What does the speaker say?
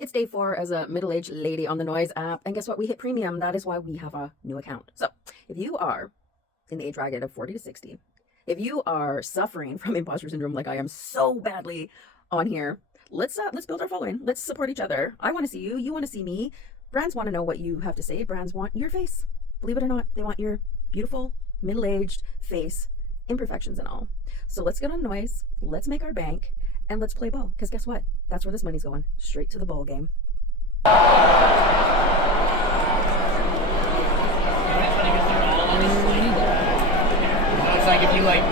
It's day 4 as a middle-aged lady on the Noise app, and guess what? We hit premium. That is why we have a new account. So if you are in the age bracket of 40 to 60, if you are suffering from imposter syndrome like I am so badly on here, let's build our following. Let's support each other. I want to see you. You want to see me. Brands want to know what you have to say. Brands want your face. Believe it or not, they want your beautiful middle-aged face, imperfections and all. So let's get on Noise. Let's make our bank. And let's play ball, because guess what? That's where this money's going, straight to the ball game. It's funny because they're all on the sleeve. So it's like if you like